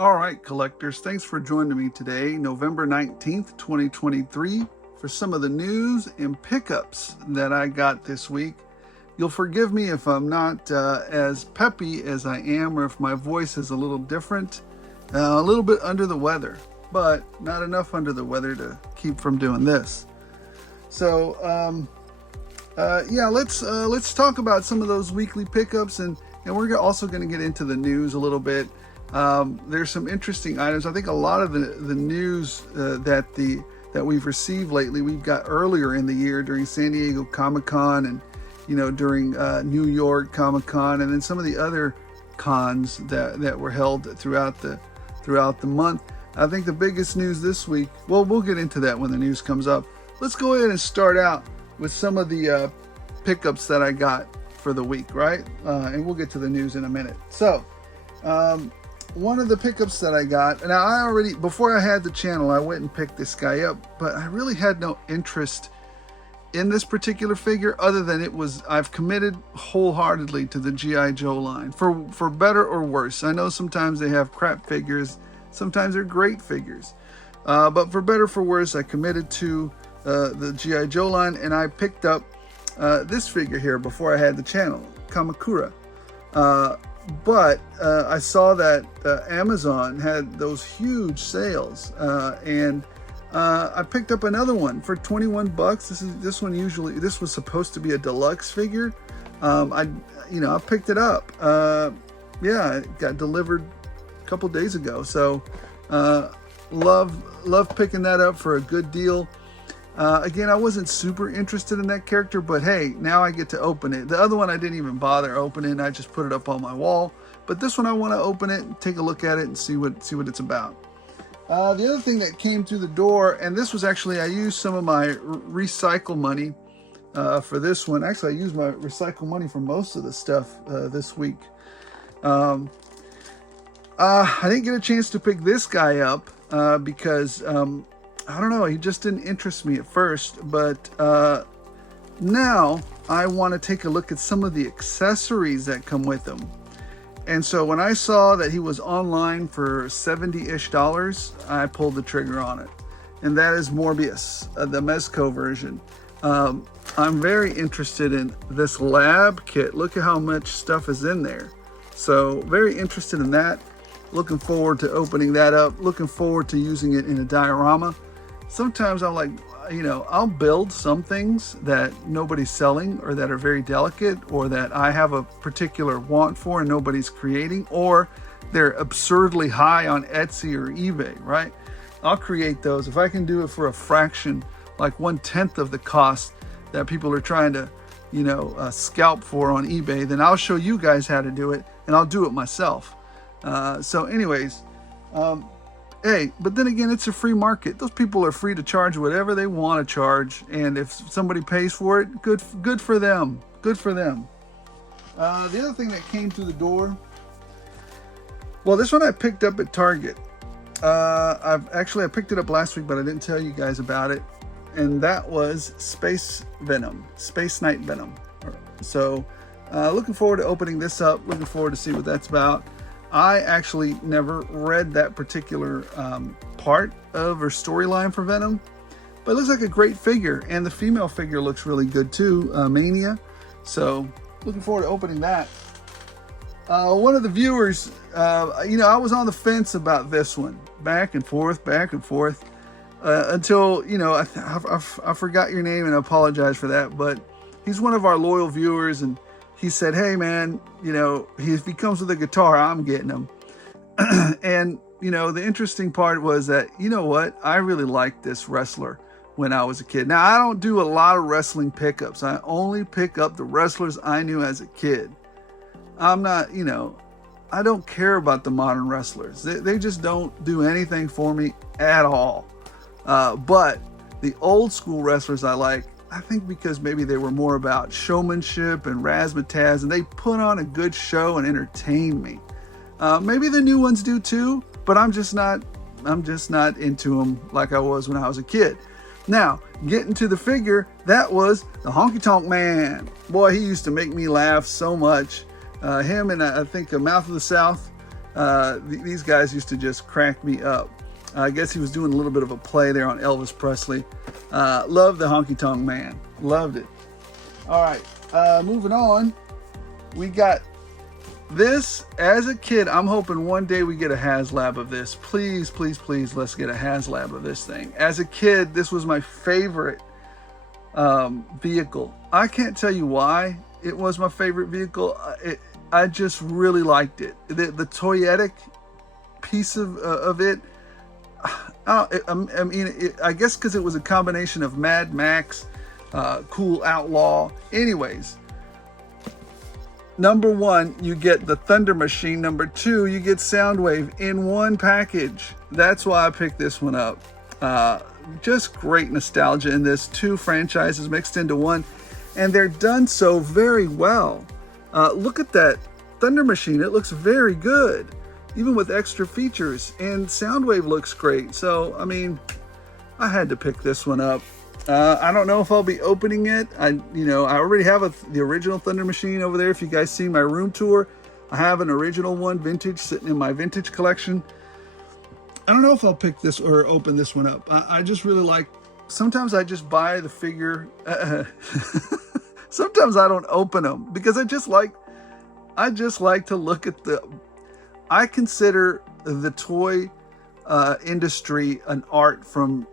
All right, collectors, thanks for joining me today, November 19th, 2023, for some of the news and pickups that I got this week. You'll forgive me if I'm not as peppy as I am, or if my voice is a little different, a little bit under the weather, but not enough under the weather to keep from doing this. So, yeah, let's talk about some of those weekly pickups, and we're also going to get into the news a little bit. There's some interesting items. I think a lot of the news that we've received lately, we've got earlier in the year during San Diego Comic-Con, and during New York Comic-Con, and then some of the other cons that were held throughout the month. I think the biggest news this week, well, we'll get into that when the news comes up. Let's go ahead and start out with some of the pickups that I got for the week, right? And we'll get to the news in a minute. So, one of the pickups that I got, and I already, before I had the channel, I went and picked this guy up, but I really had no interest in this particular figure other than I've committed wholeheartedly to the G.I. Joe line, for better or worse. I know sometimes they have crap figures, sometimes they're great figures, but for better or for worse, I committed to the G.I. Joe line, and I picked up this figure here before I had the channel, Kamakura. But I saw that Amazon had those huge sales, and I picked up another one for 21 bucks. This was supposed to be a deluxe figure. I picked it up. Yeah, it got delivered a couple days ago. So love picking that up for a good deal. Again, I wasn't super interested in that character, but hey, now I get to open it. The other one I didn't even bother opening. I just put it up on my wall. But this one I want to open it and take a look at it and see what it's about. The other thing that came through the door, and this was actually, I used some of my recycle money for this one. Actually, I used my recycle money for most of the stuff this week. I didn't get a chance to pick this guy up because I don't know, he just didn't interest me at first, but now I want to take a look at some of the accessories that come with him. And so when I saw that he was online for $70-ish, I pulled the trigger on it. And that is Morbius, the Mezco version. I'm very interested in this lab kit. Look at how much stuff is in there. So very interested in that. Looking forward to opening that up. Looking forward to using it in a diorama. Sometimes I'm like, I'll build some things that nobody's selling, or that are very delicate, or that I have a particular want for and nobody's creating, or they're absurdly high on Etsy or eBay, right? I'll create those. If I can do it for a fraction, like 1/10 of the cost that people are trying to, scalp for on eBay, then I'll show you guys how to do it, and I'll do it myself. So anyways, hey, but then again, it's a free market. Those people are free to charge whatever they want to charge, and if somebody pays for it, good for them. Good for them. The other thing that came through the door, well, this one I picked up at Target. I picked it up last week, but I didn't tell you guys about it, and that was Space Venom, Space Knight Venom. So, looking forward to opening this up. Looking forward to see what that's about. I actually never read that particular part of her storyline for Venom, but it looks like a great figure, and the female figure looks really good too, Mania. So looking forward to opening that. One of the viewers, I was on the fence about this one, back and forth, until, I forgot your name, and I apologize for that, but he's one of our loyal viewers, and he said, hey man, if he comes with a guitar, I'm getting him. And, the interesting part was that, I really liked this wrestler when I was a kid. Now, I don't do a lot of wrestling pickups. I only pick up the wrestlers I knew as a kid. I'm not, I don't care about the modern wrestlers. They just don't do anything for me at all. But the old school wrestlers I like, I think because maybe they were more about showmanship and razzmatazz, and they put on a good show and entertained me. Maybe the new ones do too, but I'm just not into them like I was when I was a kid. Now, getting to the figure, that was the Honky Tonk Man. Boy, he used to make me laugh so much. Him and I think Mouth of the South, These guys used to just crack me up. I guess he was doing a little bit of a play there on Elvis Presley. Loved the Honky Tonk Man. Loved it. All right, moving on. We got this. As a kid, I'm hoping one day we get a HasLab of this. Please, please, please, let's get a HasLab of this thing. As a kid, this was my favorite vehicle. I can't tell you why it was my favorite vehicle. I just really liked it. The toyetic piece of it. I guess because it was a combination of Mad Max, Cool Outlaw. Anyways, number one, you get the Thunder Machine. Number two, you get Soundwave in one package. That's why I picked this one up. Just great nostalgia in this. Two franchises mixed into one, and they're done so very well. Look at that Thunder Machine. It looks very good, even with extra features, and Soundwave looks great. So, I mean, I had to pick this one up. I don't know if I'll be opening it. I already have the original Thunder Machine over there. If you guys see my room tour, I have an original one, vintage, sitting in my vintage collection. I don't know if I'll pick this or open this one up. I just really like, sometimes I just buy the figure. Sometimes I don't open them because I just like to look at I consider the toy industry an art from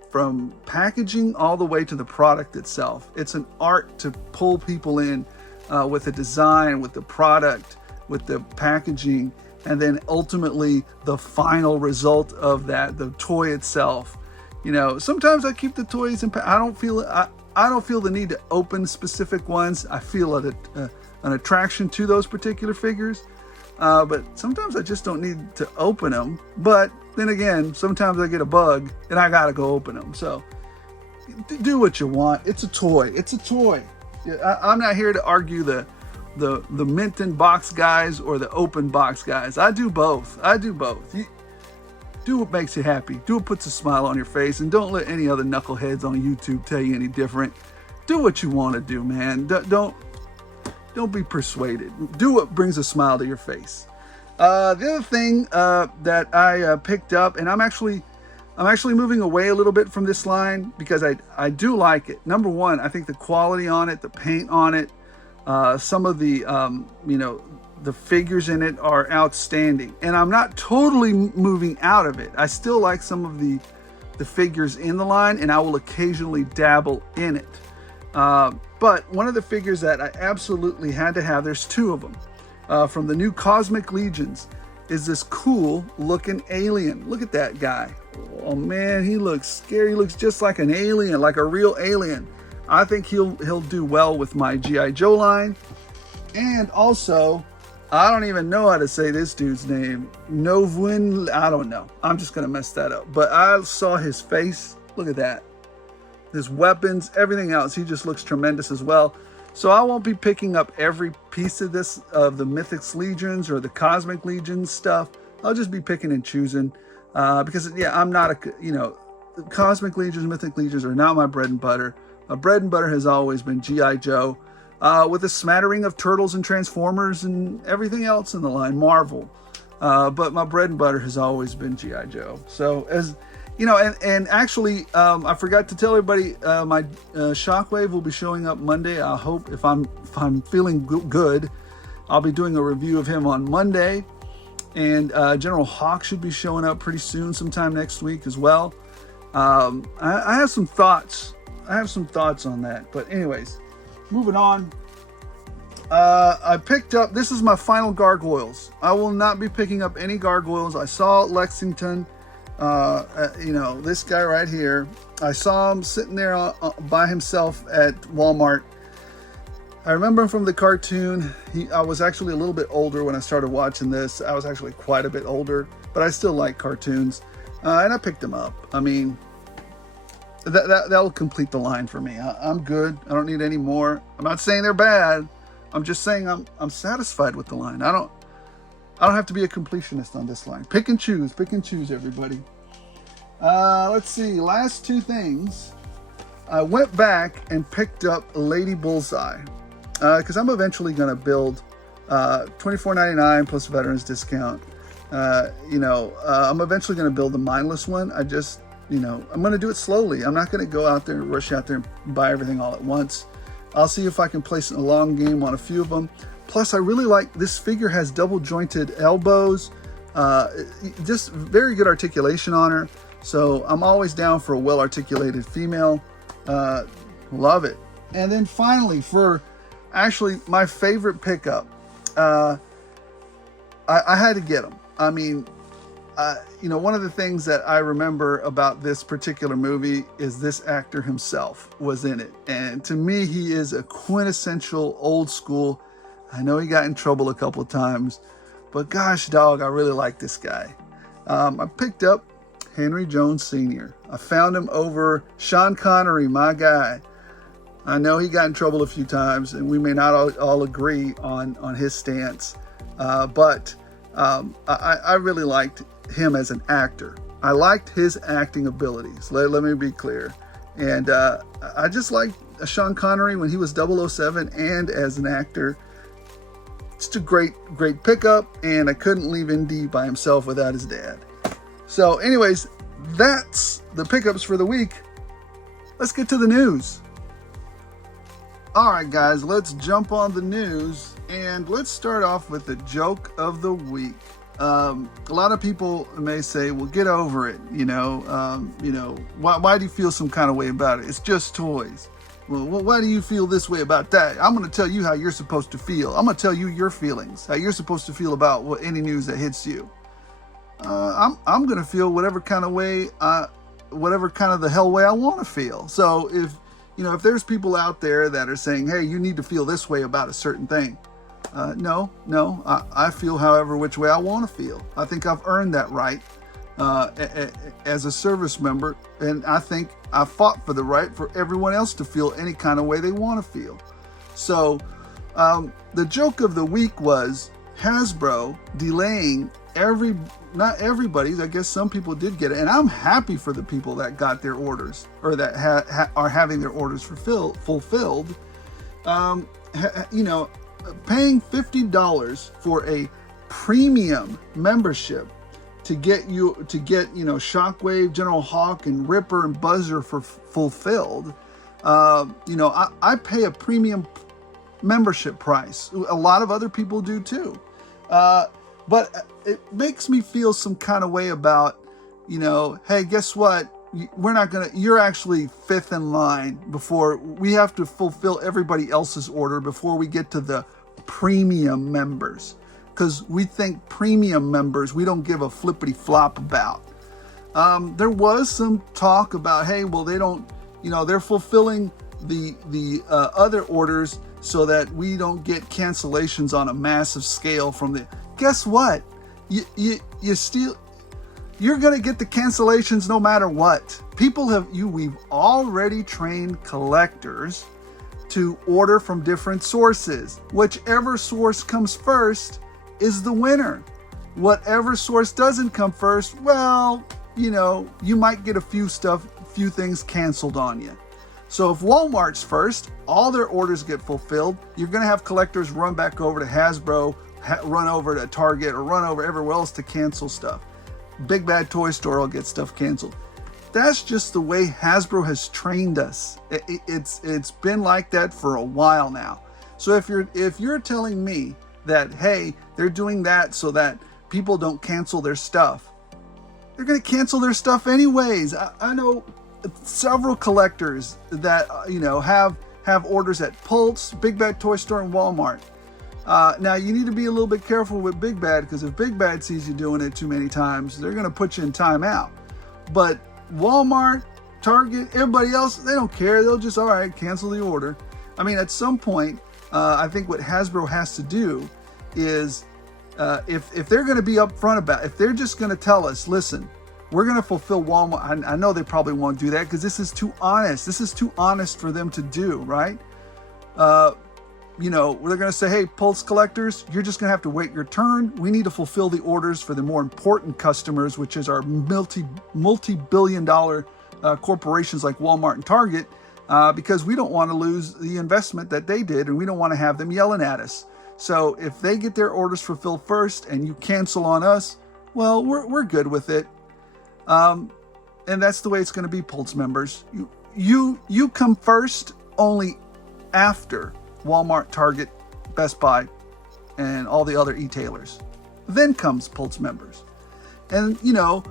packaging all the way to the product itself. It's an art to pull people in with the design, with the product, with the packaging, and then ultimately the final result of that, the toy itself. You know, sometimes I keep the toys and I don't feel the need to open specific ones. I feel an attraction to those particular figures. But sometimes I just don't need to open them. But then again, sometimes I get a bug and I gotta go open them. So do what you want. It's a toy. It's a toy. I'm not here to argue the mint in box guys or the open box guys. I do both. Do what makes you happy. Do what puts a smile on your face, and don't let any other knuckleheads on YouTube tell you any different. Do what you want to do, man. Don't be persuaded. Do what brings a smile to your face. The other thing that I picked up, and I'm actually moving away a little bit from this line because I do like it. Number one, I think the quality on it, the paint on it, some of the the figures in it are outstanding. And I'm not totally moving out of it. I still like some of the figures in the line, and I will occasionally dabble in it. But one of the figures that I absolutely had to have, there's two of them, from the new Cosmic Legions, is this cool looking alien. Look at that guy. Oh man, he looks scary. He looks just like an alien, like a real alien. I think he'll do well with my G.I. Joe line. And also, I don't even know how to say this dude's name. Novuin, I don't know. I'm just gonna mess that up. But I saw his face. Look at that. His weapons, everything else. He just looks tremendous as well. So I won't be picking up every piece of this, of the Mythics Legions or the Cosmic Legions stuff. I'll just be picking and choosing because yeah, I'm not Cosmic Legions, Mythic Legions are not my bread and butter. My bread and butter has always been G.I. Joe, with a smattering of Turtles and Transformers and everything else in the line, Marvel. But my bread and butter has always been G.I. Joe. So as you know, and actually, I forgot to tell everybody, my Shockwave will be showing up Monday. I hope if I'm feeling good, I'll be doing a review of him on Monday. And General Hawk should be showing up pretty soon, sometime next week as well. I have some thoughts. On that. But anyways, moving on. I picked up, this is my final gargoyles. I will not be picking up any gargoyles. I saw Lexington, this guy right here. I saw him sitting there by himself at Walmart. I remember him from the cartoon. I was actually a little bit older when I started watching this. I was actually quite a bit older, but I still like cartoons. And I picked him up. I mean, that'll complete the line for me. I'm good. I don't need any more. I'm not saying they're bad. I'm just saying I'm satisfied with the line. I don't have to be a completionist on this line. Pick and choose, everybody. Let's see. Last two things. I went back and picked up Lady Bullseye because I'm eventually going to build $24.99 plus veterans discount. I'm eventually going to build a mindless one. I'm going to do it slowly. I'm not going to go out there and rush out there and buy everything all at once. I'll see if I can place a long game on a few of them. Plus, I really like this figure. Has double jointed elbows, just very good articulation on her. So I'm always down for a well articulated female. Love it. And then finally, for actually my favorite pickup, I had to get them. I mean, one of the things that I remember about this particular movie is this actor himself was in it. And to me, he is a quintessential old school. I know he got in trouble a couple of times, but gosh, dog, I really like this guy. I picked up Henry Jones Sr. I found him over Sean Connery, my guy. I know he got in trouble a few times, and we may not all agree on his stance, but I really liked him as an actor. I liked his acting abilities. Let me be clear. And I just liked Sean Connery when he was 007 and as an actor. It's a great pickup, and I couldn't leave Indy by himself without his dad. So anyways, that's the pickups for the week. Let's get to the news. All right, guys, let's jump on the news, and let's start off with the joke of the week. A lot of people may say, well, get over it. Why do you feel some kind of way about it? It's just toys. Well, why do you feel this way about that? I'm going to tell you how you're supposed to feel. I'm going to tell you your feelings, how you're supposed to feel about any news that hits you. I'm going to feel whatever kind of way, whatever kind of the hell way I want to feel. So if there's people out there that are saying, hey, you need to feel this way about a certain thing. No, I feel however which way I want to feel. I think I've earned that right as a service member, and I think I fought for the right for everyone else to feel any kind of way they want to feel. So the joke of the week was Hasbro delaying not everybody's, I guess some people did get it, and I'm happy for the people that got their orders, or that are having their orders fulfilled. Paying $50 for a premium membership to get Shockwave, General Hawk, and Ripper and Buzzer for fulfilled. I pay a premium membership price. A lot of other people do too. But it makes me feel some kind of way about, hey, guess what? You're actually fifth in line before we have to fulfill everybody else's order before we get to the premium members. Because we think premium members, we don't give a flippity flop about. There was some talk about, hey, well, they don't, they're fulfilling the other orders so that we don't get cancellations on a massive scale from the. Guess what? You're going to get the cancellations no matter what. We've already trained collectors to order from different sources. Whichever source comes first is the winner. Whatever source doesn't come first, well, you might get a few things canceled on you. So if Walmart's first, all their orders get fulfilled, you're going to have collectors run back over to Hasbro, run over to Target, or run over everywhere else to cancel stuff. Big Bad Toy Store will get stuff canceled. That's just the way Hasbro has trained us. It's been like that for a while now. So if you're telling me that, hey, they're doing that so that people don't cancel their stuff, they're going to cancel their stuff anyways. I know several collectors that have orders at Pulse, Big Bad Toy Store, and Walmart. Now, you need to be a little bit careful with Big Bad, because if Big Bad sees you doing it too many times, they're going to put you in timeout. But Walmart, Target, everybody else, they don't care. They'll just, all right, cancel the order. I mean, at some point, I think what Hasbro has to do is, if they're going to be upfront about it, if they're just going to tell us, listen, we're going to fulfill Walmart. I know they probably won't do that because this is too honest. This is too honest for them to do, right? They're going to say, hey, Pulse collectors, you're just going to have to wait your turn. We need to fulfill the orders for the more important customers, which is our multi-billion-dollar corporations like Walmart and Target, because we don't want to lose the investment that they did, and we don't want to have them yelling at us. So if they get their orders fulfilled first and you cancel on us, well, we're good with it. And that's the way it's going to be, Pulse members. You come first only after Walmart, Target, Best Buy, and all the other e-tailers. Then comes Pulse members. And, you know,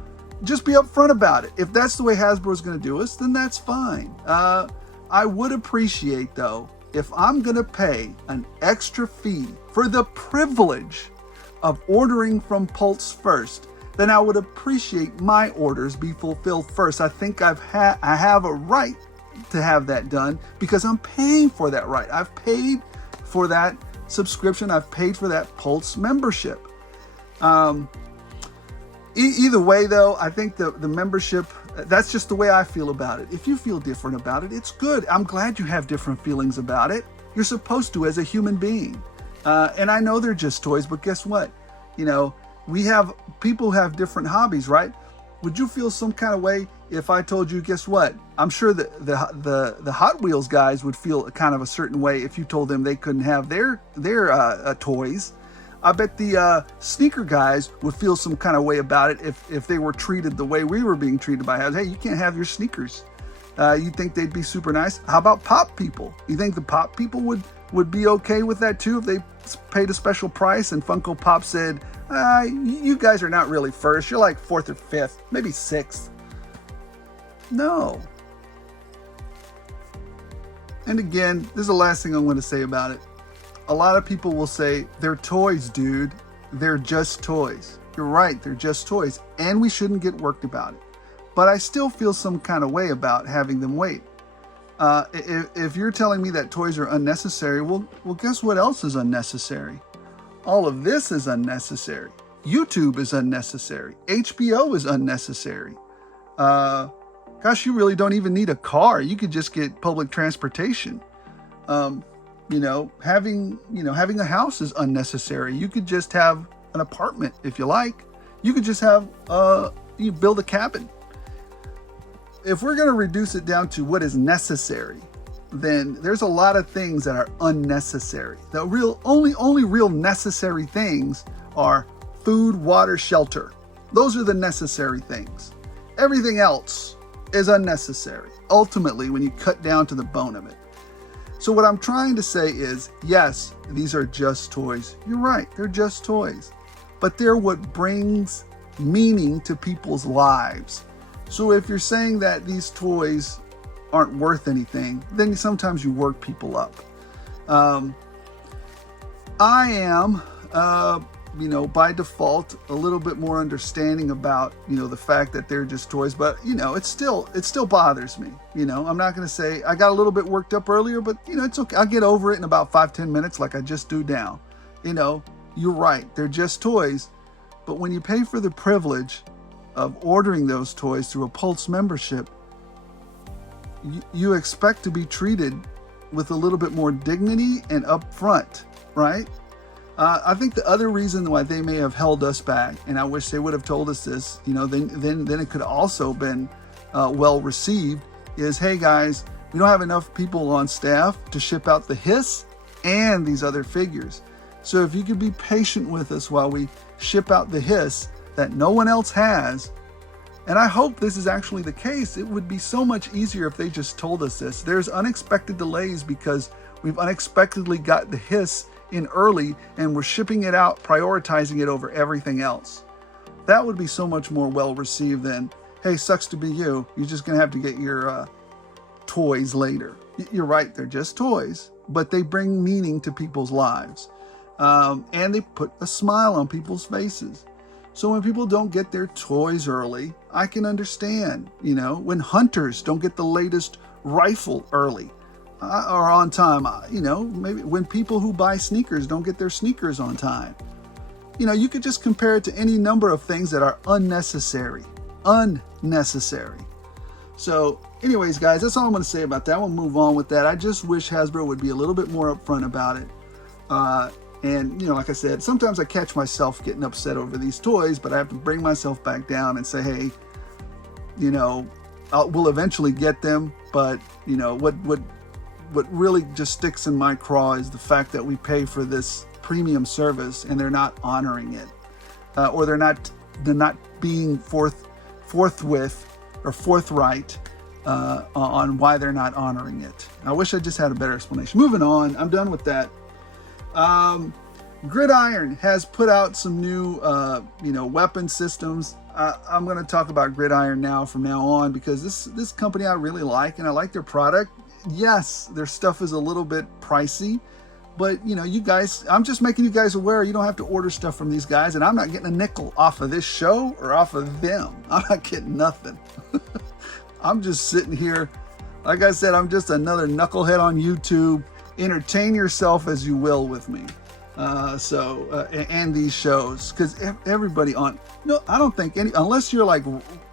just be upfront about it. If that's the way Hasbro is going to do us, then that's fine. I would appreciate, though, if I'm going to pay an extra fee for the privilege of ordering from Pulse first, then I would appreciate my orders be fulfilled first. I think I have a right to have that done because I'm paying for that right. I've paid for that subscription. I've paid for that Pulse membership. Either way, though, I think the membership, that's just the way I feel about it. If you feel different about it, it's good. I'm glad you have different feelings about it. You're supposed to as a human being. And I know they're just toys, but guess what? You know, people have different hobbies, right? Would you feel some kind of way if I told you, guess what? I'm sure that the Hot Wheels guys would feel kind of a certain way if you told them they couldn't have their toys. I bet the sneaker guys would feel some kind of way about it if they were treated the way we were being treated by Hasbro. Hey, you can't have your sneakers. You think they'd be super nice? How about pop people? You think the pop people would be okay with that too if they paid a special price and Funko Pop said, you guys are not really first. You're like 4th or 5th, maybe 6th. No. And again, this is the last thing I'm going to say about it. A lot of people will say, they're toys, dude. They're just toys. You're right, they're just toys. And we shouldn't get worked about it. But I still feel some kind of way about having them wait. If you're telling me that toys are unnecessary, well, guess what else is unnecessary? All of this is unnecessary. YouTube is unnecessary. HBO is unnecessary. Gosh, you really don't even need a car. You could just get public transportation. Having a house is unnecessary. You could just have an apartment if you like. You could just have, you build a cabin. If we're going to reduce it down to what is necessary, then there's a lot of things that are unnecessary. The only real necessary things are food, water, shelter. Those are the necessary things. Everything else is unnecessary, ultimately, when you cut down to the bone of it. So what I'm trying to say is, yes, these are just toys. You're right, they're just toys. But they're what brings meaning to people's lives. So if you're saying that these toys aren't worth anything, then sometimes you work people up. I am, by default, a little bit more understanding about, the fact that they're just toys, but, it still bothers me. I'm not going to say I got a little bit worked up earlier, but, it's okay. I'll get over it in about 5-10 minutes like I just do now. You're right. They're just toys. But when you pay for the privilege of ordering those toys through a Pulse membership, you expect to be treated with a little bit more dignity and upfront, right? I think the other reason why they may have held us back, and I wish they would have told us this, then it could also been well received, is, hey guys, we don't have enough people on staff to ship out the Hiss and these other figures. So if you could be patient with us while we ship out the Hiss that no one else has, and I hope this is actually the case. It would be so much easier if they just told us this. There's unexpected delays because we've unexpectedly got the Hiss in early and we're shipping it out, prioritizing it over everything else. That would be so much more well received than, hey, sucks to be you. You're just going to have to get your toys later. You're right, they're just toys, but they bring meaning to people's lives. And they put a smile on people's faces. So when people don't get their toys early, I can understand, when hunters don't get the latest rifle early or on time, maybe when people who buy sneakers don't get their sneakers on time. You could just compare it to any number of things that are unnecessary. So anyways, guys, that's all I'm going to say about that. We'll move on with that. I just wish Hasbro would be a little bit more upfront about it. And, like I said, sometimes I catch myself getting upset over these toys, but I have to bring myself back down and say, hey, we'll eventually get them. But, what really just sticks in my craw is the fact that we pay for this premium service and they're not honoring it. Or they're not being forthright on why they're not honoring it. I wish I just had a better explanation. Moving on, I'm done with that. Gridiron has put out some new, weapon systems. I'm going to talk about Gridiron now from now on because this company I really like, and I like their product. Yes, their stuff is a little bit pricey, but you guys, I'm just making you guys aware you don't have to order stuff from these guys, and I'm not getting a nickel off of this show or off of them. I'm not getting nothing. I'm just sitting here. Like I said, I'm just another knucklehead on YouTube. Entertain yourself as you will with me. And these shows, because everybody on, I don't think unless you're like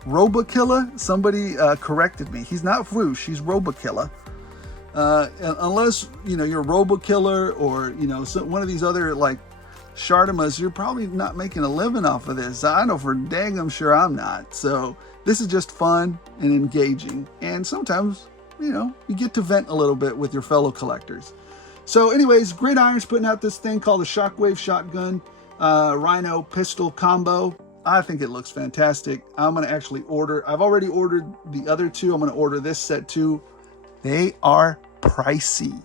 Robokilla, somebody corrected me. He's not Whoosh, he's Robokilla. Unless, you're Robokiller or, one of these other like Shartimas, you're probably not making a living off of this. I know for dang I'm sure I'm not. So this is just fun and engaging. And sometimes, you get to vent a little bit with your fellow collectors. So anyways, Gridiron's putting out this thing called the Shockwave Shotgun Rhino Pistol Combo. I think it looks fantastic. I'm going to actually order. I've already ordered the other two. I'm going to order this set too. They are pricey.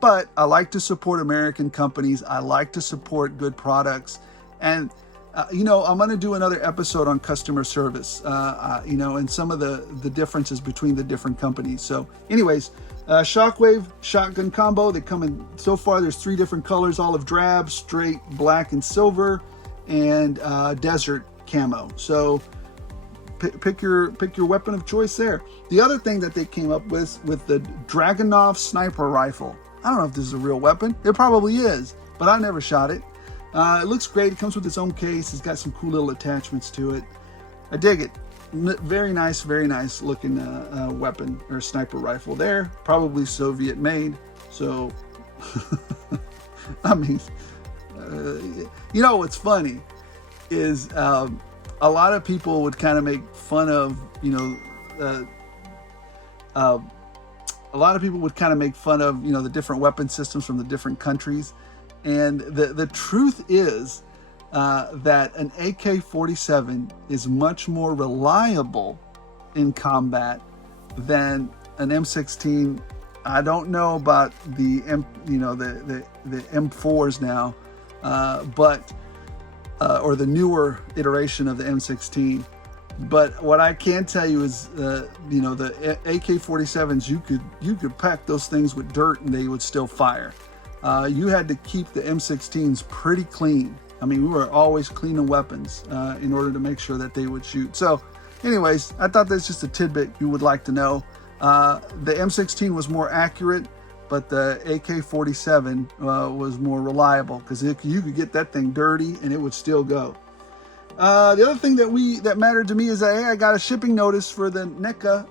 But I like to support American companies. I like to support good products. And, I'm going to do another episode on customer service, and some of the differences between the different companies. So anyways, Shockwave Shotgun Combo. They come in, so far there's 3 different colors: olive drab, straight black and silver, and desert camo. So pick your weapon of choice there. The other thing that they came up with the Dragonov sniper rifle. I don't know if this is a real weapon. It probably is, but I never shot it. It looks great. It comes with its own case. It's got some cool little attachments to it. I dig it. Very nice looking weapon or sniper rifle there. Probably Soviet made. So, I mean, what's funny is a lot of people would kind of make fun of, the different weapon systems from the different countries. And the truth is that an AK-47 is much more reliable in combat than an M16. I don't know about the M4s now, or the newer iteration of the M16. But what I can tell you is, the AK-47s, you could pack those things with dirt and they would still fire. You had to keep the M16s pretty clean. I mean, we were always cleaning weapons in order to make sure that they would shoot. So anyways, I thought that's just a tidbit you would like to know. The M16 was more accurate, but the AK-47 was more reliable because you could get that thing dirty and it would still go. The other thing that mattered to me is that, hey, I got a shipping notice for the NECA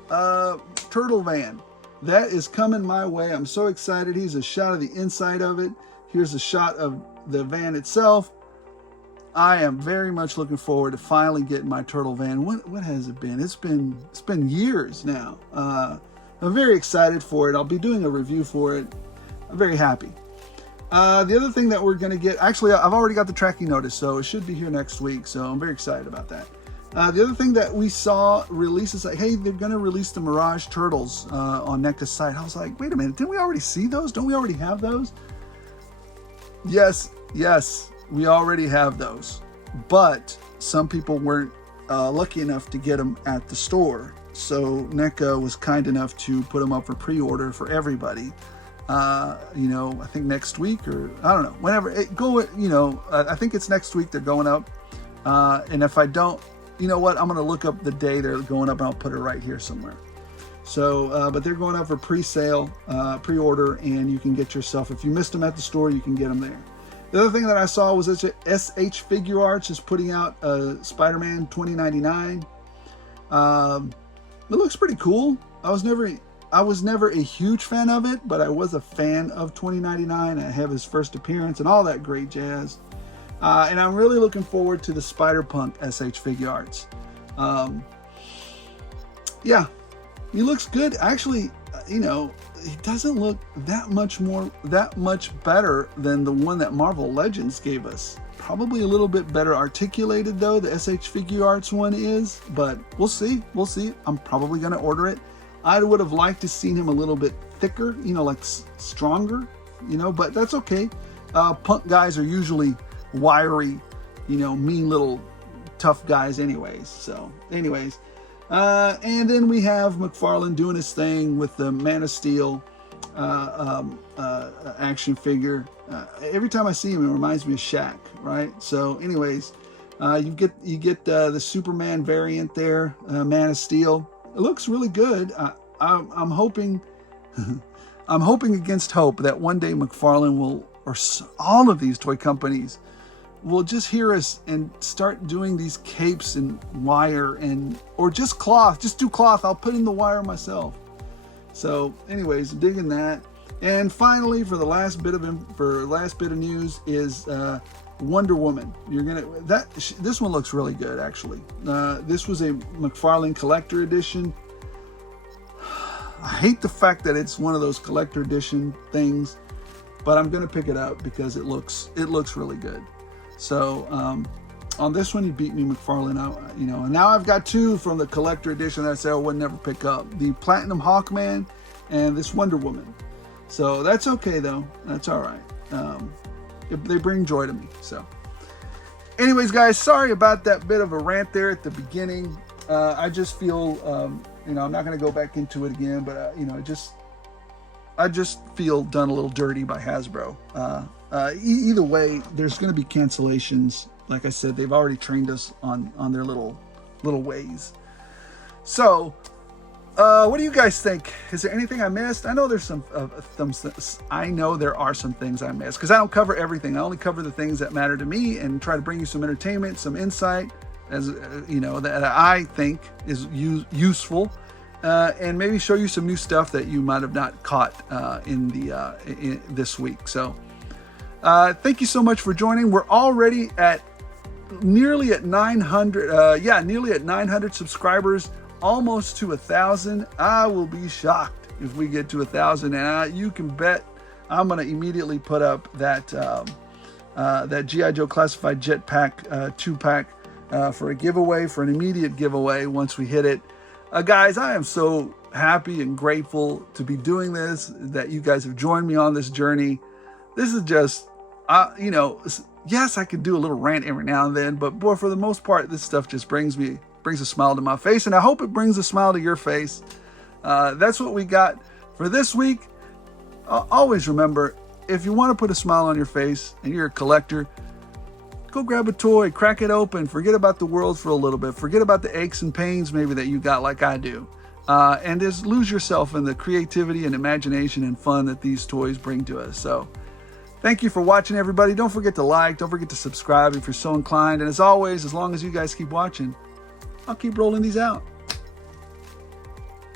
turtle van. That is coming my way. I'm so excited. Here's a shot of the inside of it. Here's a shot of the van itself. I am very much looking forward to finally getting my turtle van. What has it been? It's been years now. I'm very excited for it. I'll be doing a review for it. I'm very happy. The other thing that we're going to get, actually, I've already got the tracking notice, so it should be here next week. So I'm very excited about that. The other thing that we saw release is like, hey, they're going to release the Mirage Turtles on NECA's site. I was like, wait a minute, didn't we already see those? Don't we already have those? Yes, we already have those. But some people weren't lucky enough to get them at the store. So NECA was kind enough to put them up for pre-order for everybody. I think next week, or I don't know, whenever I think it's next week they're going up. And if I don't, you know what, I'm going to look up the day they're going up and I'll put it right here somewhere. So, but they're going up for pre-sale, pre-order, and you can get yourself, if you missed them at the store, you can get them there. The other thing that I saw was that SH Figure Arts is putting out SpiderMan 2099. It looks pretty cool. I was never a huge fan of it, but I was a fan of 2099. I have his first appearance and all that great jazz. And I'm really looking forward to the Spider-Punk SH Figure Arts. Yeah, he looks good. Actually, it doesn't look that much better than the one that Marvel Legends gave us. Probably a little bit better articulated though, the SH Figure Arts one is, but we'll see. I'm probably gonna order it. I would have liked to seen him a little bit thicker, you know, like stronger, you know, but that's okay. Punk guys are usually wiry, you know, mean little tough guys anyways. So anyways, and then we have McFarlane doing his thing with the Man of Steel action figure. Every time I see him, it reminds me of Shaq, right? So anyways, you get the Superman variant there, Man of Steel. It looks really good. I'm hoping I'm hoping against hope that one day McFarlane will, or all of these toy companies will just hear us and start doing these capes and wire or just cloth. Just do cloth. I'll put in the wire myself. So anyways, digging that. And finally, for the last bit of news is Wonder Woman. This one looks really good actually. This was a McFarlane collector edition. I hate the fact that it's one of those collector edition things, but I'm gonna pick it up because it looks really good. So on this one, he beat me, McFarlane out, you know. And now I've got two from the collector edition that I said I would never pick up: the Platinum Hawkman and this Wonder Woman. So that's okay though. That's all right. They bring joy to me. So, anyways, guys, sorry about that bit of a rant there at the beginning. I just feel, you know, I'm not going to go back into it again, but you know, I just feel done a little dirty by Hasbro. Either way, there's going to be cancellations. Like I said, they've already trained us on their little ways. So, what do you guys think? Is there anything I missed? I know there's I know there are some things I missed because I don't cover everything. I only cover the things that matter to me and try to bring you some entertainment, some insight, as you know, that I think is useful, and maybe show you some new stuff that you might have not caught in this week. So, thank you so much for joining. We're already nearly at 900. Nearly at 900 subscribers. Almost to 1,000. I will be shocked if we get to 1,000, and you can bet I'm going to immediately put up that G.I. Joe Classified Jetpack 2-pack for a giveaway, for an immediate giveaway once we hit it. Guys, I am so happy and grateful to be doing this, that you guys have joined me on this journey. This is just, you know, yes, I could do a little rant every now and then, but boy, for the most part, this stuff just brings a smile to my face, and I hope it brings a smile to your face. That's what we got for this week. Always remember, if you want to put a smile on your face and you're a collector, go grab a toy, crack it open, forget about the world for a little bit, forget about the aches and pains maybe that you got like I do, and just lose yourself in the creativity and imagination and fun that these toys bring to us. So thank you for watching, everybody. Don't forget to like, don't forget to subscribe if you're so inclined, and as always, as long as you guys keep watching, I'll keep rolling these out.